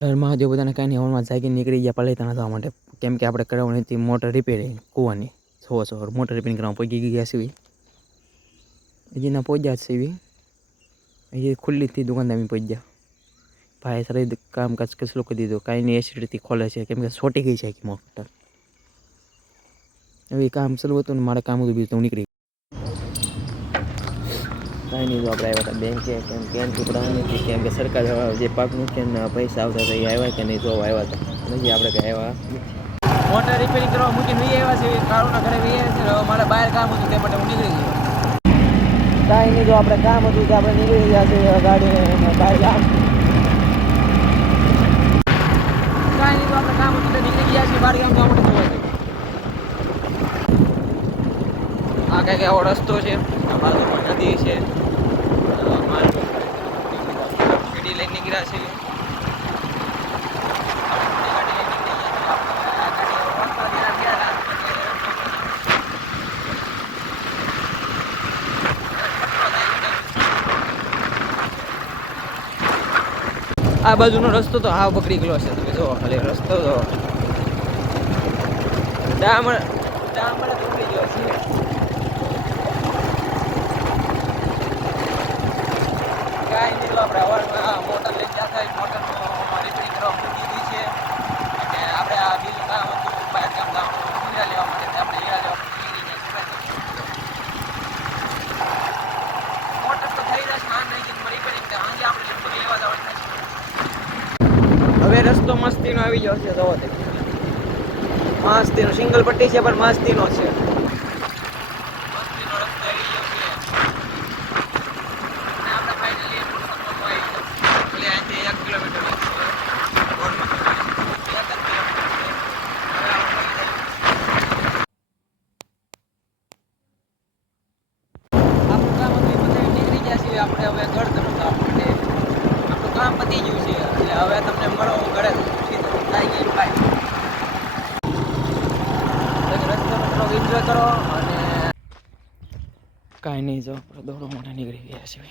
મહાદેવ બધાને કાંઈ નહીં હવામાં જાગી નીકળી ગયા પાલિતાણા જવા માટે. કેમ કે આપણે કરાવવાની હતી મોટર રિપેરિંગ કૂવાની. સો મોટર રિપેરિંગ કરવા પહોંચી ગયા સીવી. હજી ના પહોંચ્યા સીવી. હજી ખુલ્લી થી દુકાનદાર અમે પહોંચ્યા. ભાઈ સારી કામકાજ કસલું કરી દીધું. કાંઈ નહીં એસિડિટી ખોલે છે કેમ કે છોટી ગઈ છે આખી મોટર. હવે કામ ચાલુ હતું ને મારે કામ હતું બીજું તો હું નીકળી. કાંઈ નહીં જો આપણે આવ્યા હતા બેંકે કેમ ચૂકવવાની હતી કેમ કે સરકાર જે પાક નુકસાનના પૈસા આવતા હતા એ આવ્યા કે નહીં જોવા આવ્યા હતા. હજી આપણે કાંઈ આવ્યા મોટર રિપેરિંગ કરવા મૂકીને વી આવ્યા છે. કાળુના ઘરે વી આવ્યા છે. હવે મારે બહાર કામ હતું તે માટે હું નીકળી ગયો. કાંઈ નહીં જો આપણે કામ હતું તો આપણે નીકળી ગયા છે ગાડી બહાર કામ. કાંઈ નહીં તો આપણે કામ હતું તો નીકળી ગયા છીએ બહાર ગામ જવા માટે જોવા છે. આ કંઈક એવો રસ્તો છે. આ બાજુમાં નદી છે. ગાડી લઈને નીકળ્યા છે. આ બાજુનો રસ્તો તો હાવ બકરી ગયો છે. તમે જો ખાલી રસ્તો તો ડામર બકરી ગયો છે. કાંઈ નહીં આપણે હવારમાં મોટર લઈ ગયા હતા. મોટર રિપેરિંગ કરવા મૂકી દીધી છે. અને આપણે આ બીજું કામ હતું બહાર કામ જવાનું હીરા લેવા માટે આપણે હીરા લેવા નીકળી ગયા. મોટર તો થઈ જશે ના નહીં રિપેરિંગ સાંજે આપણે લગભગ લેવા જવાનું થશે. હવે રસ્તો મસ્તીનો આવી ગયો છે. જોવો તે મસ્તીનો સિંગલ પટ્ટી છે પણ મસ્તીનો છે. મસ્તીનો રસ્તો આવી ગયો છે. અને આપણે ફાઇનલી એટલે અહીંથી 1 કિલોમીટર આપણું કામ હતું એ બધા નીકળી ગયા છીએ. આપણે હવે ઘર તરફ જવા માટે આપણું કામ પતી ગયું છે. એટલે હવે તમને મળો ઘરે સીધું થઈ ગઈ બાય. રસ્તામાં થોડોક એન્જોય કરો અને કાંઈ નહીં જો આપણે દોડો માટે નીકળી ગયા છીએ.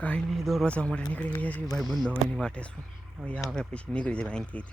કાંઈ નહીં દોડવા જવા માટે નીકળી ગયા છીએ. ભાઈ બંધો હોય એની વાટે શું હવે આવે પછી નીકળી જાય અહીંથી.